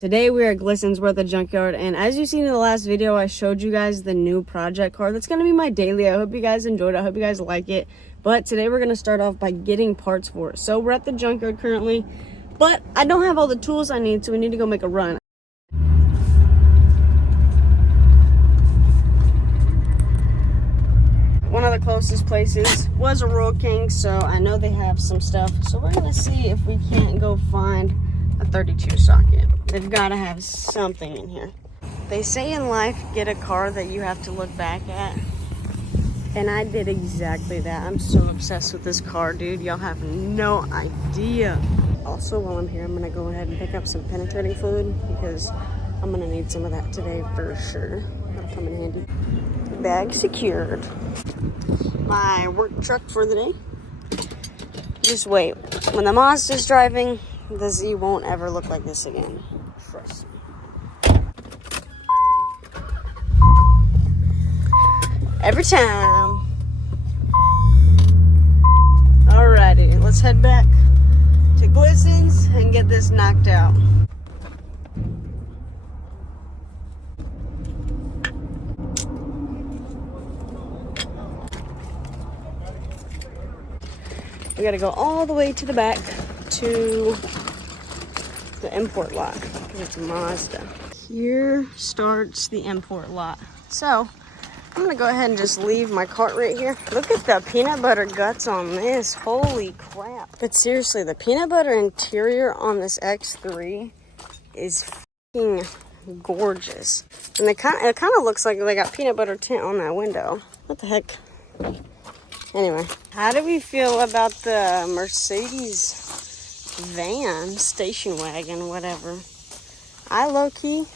Today we are at Glisten's. We're at the Junkyard, and as you've seen in the last video, I showed you guys the new project car. That's going to be my daily. I hope you guys enjoyed it. I hope you guys like it. But today we're going to start off by getting parts for it. So we're at the Junkyard currently, but I don't have all the tools I need, so we need to go make a run. One of the closest places was a Royal King, so I know they have some stuff. So we're going to see if we can't go find a 32 socket. They've got to have something in here. They say in life, get a car that you have to look back at. And I did exactly that. I'm so obsessed with this car, dude. Y'all have no idea. Also, while I'm here, I'm gonna go ahead and pick up some penetrating fluid because I'm gonna need some of that today for sure. That'll come in handy. Bag secured. My work truck for the day. Just wait. When the Mazda's driving, the Z won't ever look like this again. Trust me. Every time. Alrighty, let's head back to Glisten's and get this knocked out. We gotta go all the way to the back to the import lot because it's a Mazda. Here starts the import lot. So I'm gonna go ahead and just leave my cart right here. Look at the peanut butter guts on this. Holy crap. But seriously, the peanut butter interior on this X3 is fucking gorgeous. And it kind of looks like they got peanut butter tint on that window. What the heck? Anyway, how do we feel about the Mercedes van, station wagon, whatever? I low-key,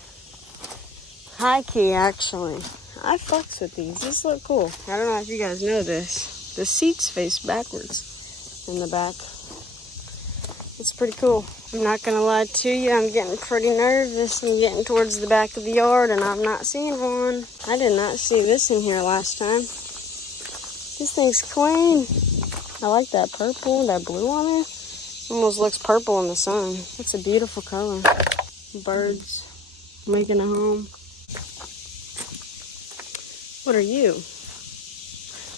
high-key actually. I fucks with these. These look cool. I don't know if you guys know this. The seats face backwards in the back. It's pretty cool. I'm not gonna lie to you. I'm getting pretty nervous. I'm getting towards the back of the yard and I'm not seeing one. I did not see this in here last time. This thing's clean. I like that purple, that blue on it. Almost looks purple in the sun. It's a beautiful color. Birds making a home. What are you?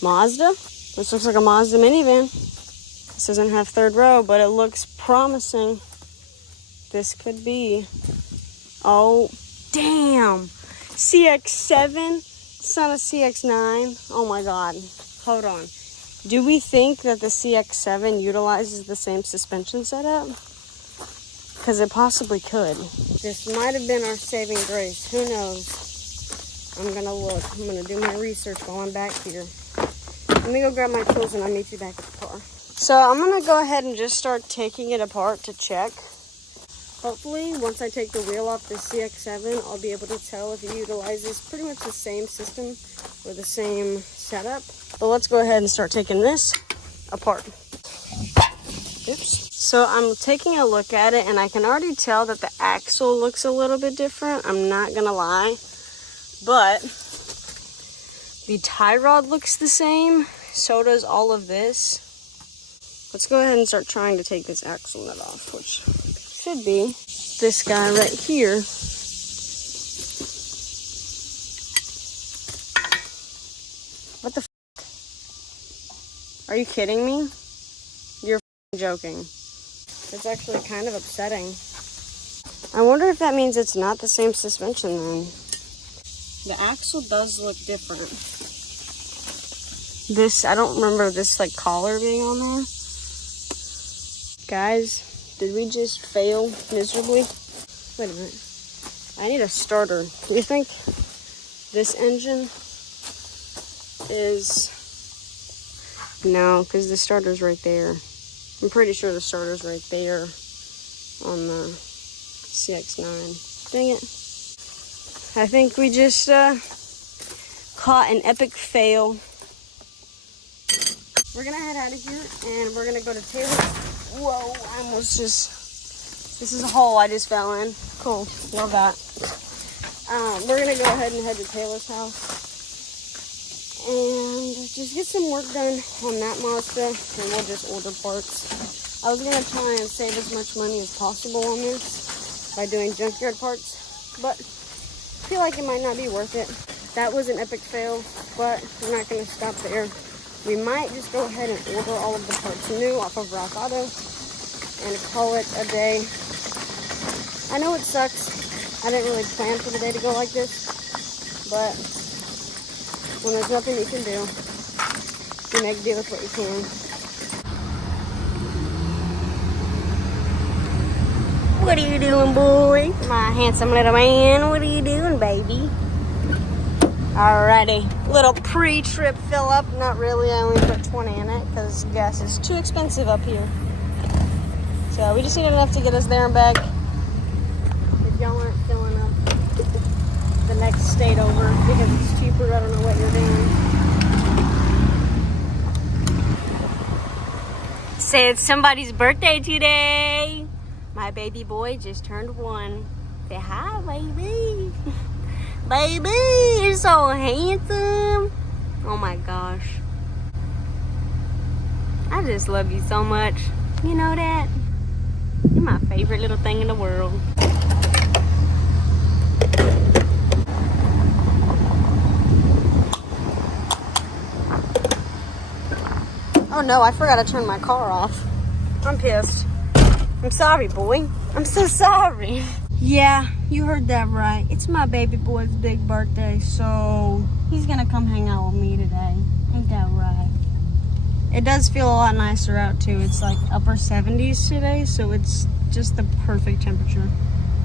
Mazda? This looks like a Mazda minivan. This doesn't have third row, but it looks promising. This could be. Oh, damn. CX-7? It's not a CX-9. Oh my God. Hold on. Do we think that the CX-7 utilizes the same suspension setup? Because it possibly could. This might have been our saving grace. Who knows? I'm gonna look. I'm gonna do my research while I'm back here. Let me go grab my tools and I'll meet you back at the car. So I'm gonna go ahead and just start taking it apart to check. Hopefully, once I take the wheel off the CX-7, I'll be able to tell if it utilizes pretty much the same system or the same setup. But let's go ahead and start taking this apart. Oops. So I'm taking a look at it and I can already tell that the axle looks a little bit different. I'm not gonna lie. But the tie rod looks the same. So does all of this. Let's go ahead and start trying to take this axle nut off, which should be this guy right here. What the f***? Are you kidding me? You're f***ing joking. It's actually kind of upsetting. I wonder if that means it's not the same suspension then. The axle does look different. This, I don't remember this like collar being on there. Guys, did we just fail miserably? Wait a minute. I need a starter. Do you think this engine is... No, because the starter's right there. I'm pretty sure the starter's right there on the CX-9. Dang it. I think we just caught an epic fail. We're gonna head out of here and we're gonna go to Taylor's. Whoa, I almost just... This is a hole I just fell in. Cool, love that. We're gonna go ahead and head to Taylor's house and just get some work done on that Mazda and we'll just order parts. I was going to try and save as much money as possible on this. by doing junkyard parts, but I feel like it might not be worth it. That was an epic fail, but we're not going to stop there. We might just go ahead and order all of the parts new off of Rock Auto and call it a day. I know it sucks. I didn't really plan for the day to go like this, but when there's nothing you can do, you make do with what you can. What are you doing, boy? My handsome little man. What are you doing, baby? Alrighty. Little pre-trip fill up. Not really. I only put 20 in it because gas is too expensive up here. So we just need enough to get us there and back. If y'all aren't filling up the next state over because it's cheaper, I don't know what you're doing. Say it's somebody's birthday today. My baby boy just turned 1. Say hi, baby. Baby, you're so handsome. Oh my gosh. I just love you so much. You know that? You're my favorite little thing in the world. Oh no, I forgot to turn my car off. I'm pissed. I'm sorry, boy. I'm so sorry. Yeah, you heard that right. It's my baby boy's big birthday, so he's gonna come hang out with me today. Ain't that right? It does feel a lot nicer out too. It's like upper 70s today, so it's just the perfect temperature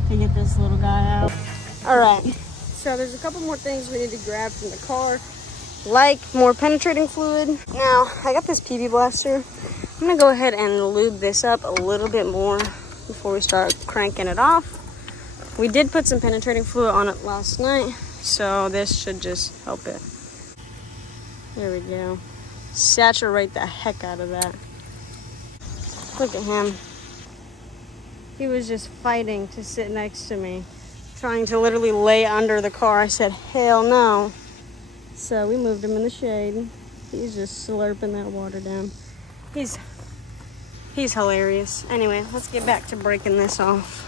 to get this little guy out. All right, so there's a couple more things we need to grab from the car, like more penetrating fluid. Now, I got this PB blaster. I'm gonna go ahead and lube this up a little bit more before we start cranking it off. We did put some penetrating fluid on it last night, so this should just help it. There we go. Saturate the heck out of that. Look at him. He was just fighting to sit next to me, trying to literally lay under the car. I said, hell no. So we moved him in the shade. He's just slurping that water down. He's hilarious. Anyway, let's get back to breaking this off.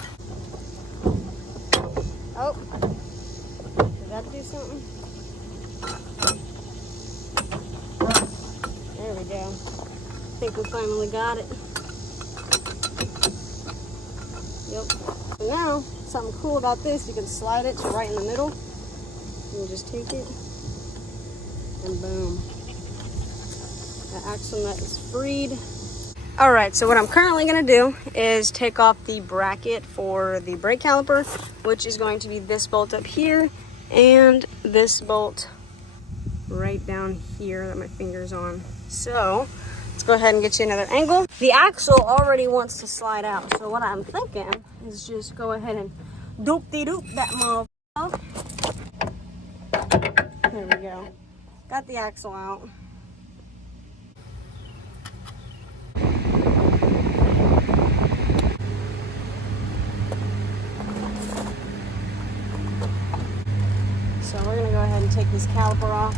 Oh, did that do something? There we go. I think we finally got it. Yep. So now, something cool about this, you can slide it to right in the middle. You just take it, and boom. The axle nut is freed. All right, so what I'm currently gonna do is take off the bracket for the brake caliper, which is going to be this bolt up here and this bolt right down here that my finger's on. So let's go ahead and get you another angle. The axle already wants to slide out, so what I'm thinking is just go ahead and doop-de-doop that motherfucker. There we go. Got the axle out. So we're gonna go ahead and take this caliper off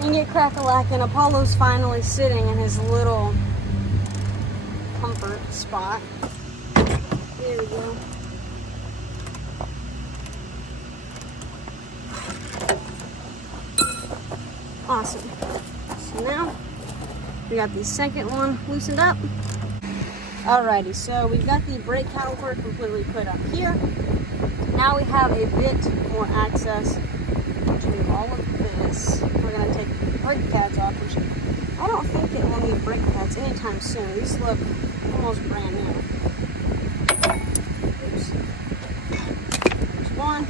and get crack-a-lackin'. Apollo's finally sitting in his little comfort spot. There we go. Awesome. So now we got the second one loosened up. Alrighty, so we've got the brake caliper completely put up here. Now we have a bit more access to all of this. We're going to take the brake pads off, which I don't think it will need brake pads anytime soon. These look almost brand new. Oops. There's one.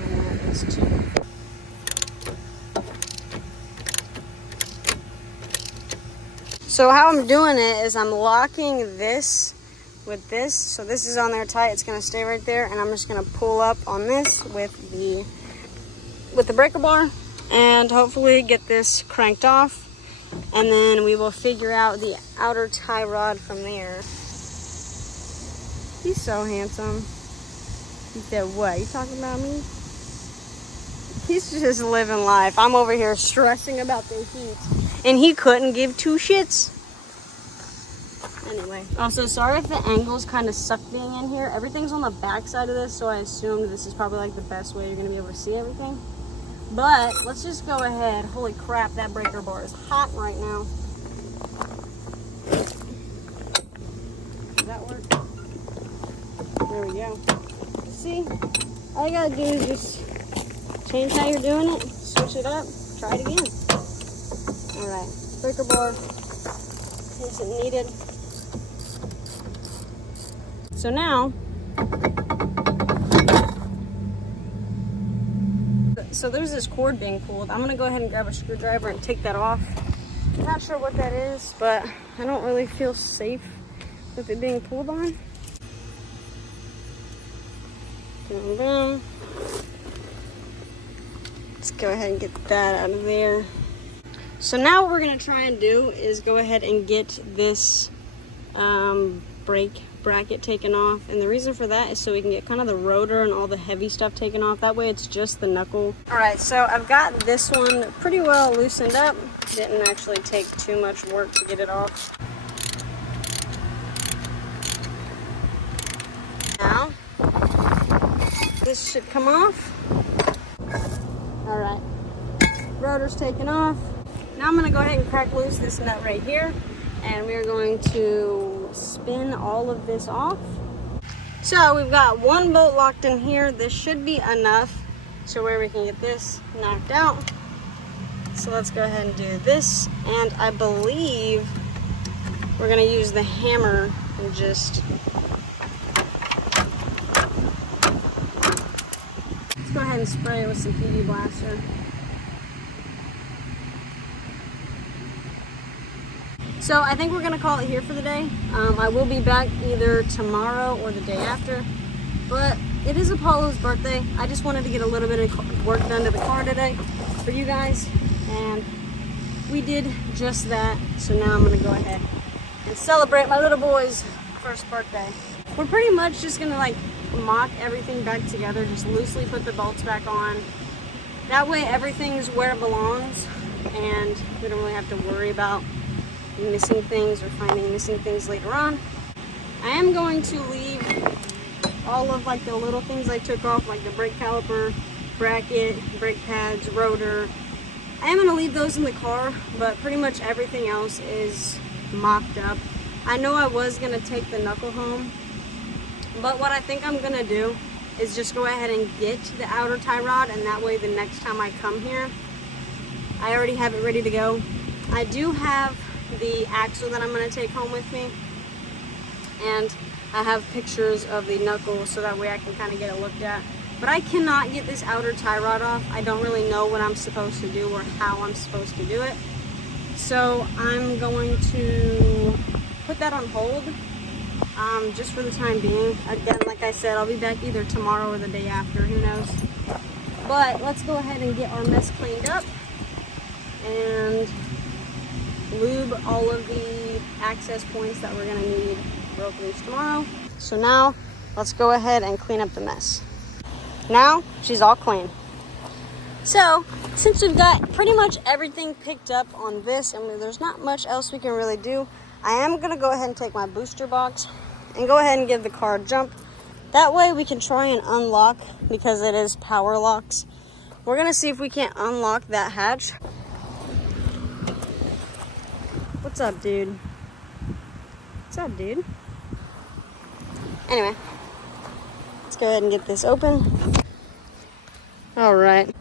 And there is two. So how I'm doing it is I'm locking this with this. So this is on there tight. It's going to stay right there. And I'm just going to pull up on this with the breaker bar and hopefully get this cranked off. And then we will figure out the outer tie rod from there. He's so handsome. He said, what? You talking about me? He's just living life. I'm over here stressing about the heat. And he couldn't give two shits. Anyway, also sorry if the angles kind of suck being in here. Everything's on the back side of this, so I assumed this is probably like the best way you're gonna be able to see everything. But let's just go ahead. Holy crap, that breaker bar is hot right now. Does that work? There we go. See, all you gotta do is just change how you're doing it, switch it up, try it again. All right, breaker bar isn't needed. So now, so there's this cord being pulled. I'm gonna go ahead and grab a screwdriver and take that off. I'm not sure what that is, but I don't really feel safe with it being pulled on. Boom, boom. Let's go ahead and get that out of there. So now what we're gonna try and do is go ahead and get this brake bracket taken off, and the reason for that is so we can get kind of the rotor and all the heavy stuff taken off. That way it's just the knuckle. All right, so I've got this one pretty well loosened up. Didn't actually take too much work to get it off. Now this should come off. All right, rotor's taken off. Now I'm gonna go ahead and crack loose this nut right here, and we're going to spin all of this off. So we've got one bolt locked in here. This should be enough to where we can get this knocked out. So let's go ahead and do this. And I believe we're gonna use the hammer and just, let's go ahead and spray it with some PV Blaster. So I think we're gonna call it here for the day. I will be back either tomorrow or the day after, but it is Apollo's birthday. I just wanted to get a little bit of work done to the car today for you guys, and we did just that. So now I'm gonna go ahead and celebrate my little boy's first birthday. We're pretty much just gonna like mock everything back together, just loosely put the bolts back on. That way everything's where it belongs, and we don't really have to worry about missing things or finding missing things later on. I am going to leave all of like the little things I took off, like the brake caliper, bracket, brake pads, rotor. I am going to leave those in the car, but pretty much everything else is mocked up. I know I was going to take the knuckle home, but what I think I'm going to do is just go ahead and get the outer tie rod, and that way the next time I come here, I already have it ready to go. I do have the axle that I'm going to take home with me, and I have pictures of the knuckle so that way I can kind of get it looked at. But I cannot get this outer tie rod off. I don't really know what I'm supposed to do or how I'm supposed to do it. So I'm going to put that on hold just for the time being. Again, like I said, I'll be back either tomorrow or the day after, who knows. But let's go ahead and get our mess cleaned up and lube all of the access points that we're going to need broke loose tomorrow. So now let's go ahead and clean up the mess. Now she's all clean. So since we've got pretty much everything picked up on this, and there's not much else we can really do, I am going to go ahead and take my booster box and go ahead and give the car a jump. That way we can try and unlock, because it is power locks. We're going to see if we can't unlock that hatch. What's up, dude? What's up, dude? Anyway, let's go ahead and get this open. All right,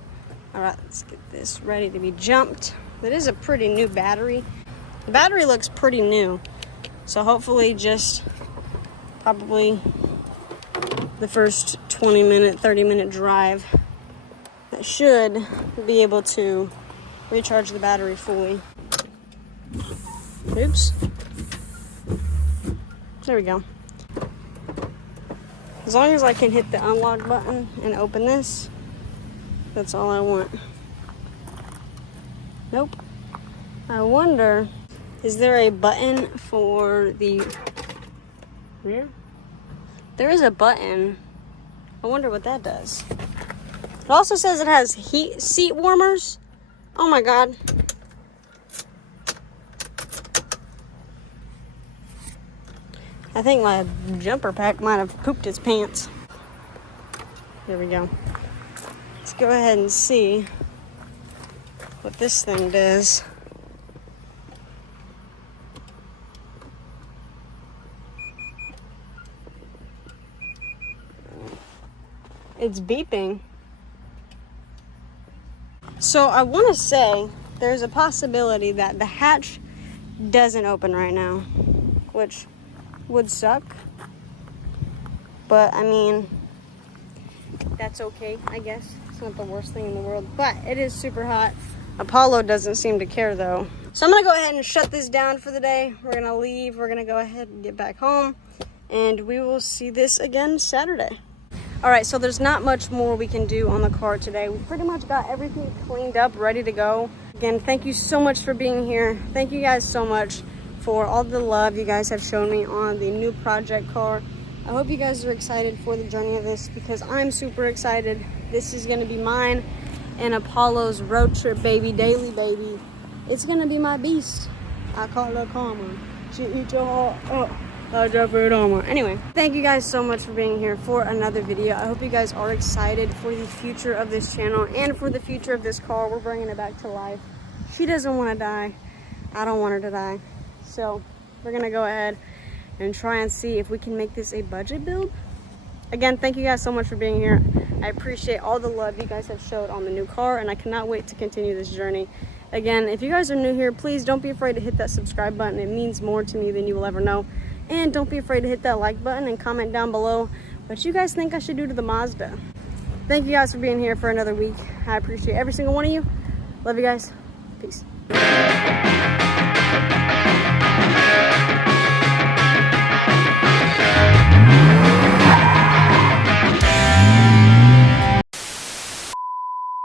let's get this ready to be jumped. It is a pretty new battery. The battery looks pretty new, so hopefully just probably the first 20-minute, 30-minute drive, that should be able to recharge the battery fully. Oops. There we go. As long as I can hit the unlock button and open this, that's all I want. Nope. I wonder, is there a button for the rear? There is a button. I wonder what that does. It also says it has heat seat warmers. Oh my God. I think my jumper pack might have pooped its pants. Here we go. Let's go ahead and see what this thing does. It's beeping. So I want to say there's a possibility that the hatch doesn't open right now, which would suck. But I mean, that's okay, I guess. It's not the worst thing in the world, but it is super hot. Apollo doesn't seem to care though. So I'm gonna go ahead and shut this down for the day. We're gonna leave. We're gonna go ahead and get back home, and we will see this again Saturday. All right, so there's not much more we can do on the car today. We pretty much got everything cleaned up, ready to go. Again, thank you so much for being here. Thank you guys so much for all the love you guys have shown me on the new project car. I hope you guys are excited for the journey of this, because I'm super excited. This is gonna be mine and Apollo's road trip baby, daily baby. It's gonna be my beast. I call her Karma. She eat your heart up. Anyway, thank you guys so much for being here for another video. I hope you guys are excited for the future of this channel and for the future of this car. We're bringing it back to life. She doesn't want to die. I don't want her to die. So we're gonna go ahead and try and see if we can make this a budget build. Again, thank you guys so much for being here. I appreciate all the love you guys have showed on the new car, and I cannot wait to continue this journey. Again, if you guys are new here, please don't be afraid to hit that subscribe button. It means more to me than you will ever know. And don't be afraid to hit that like button and comment down below what you guys think I should do to the Mazda. Thank you guys for being here for another week. I appreciate every single one of you. Love you guys. Peace.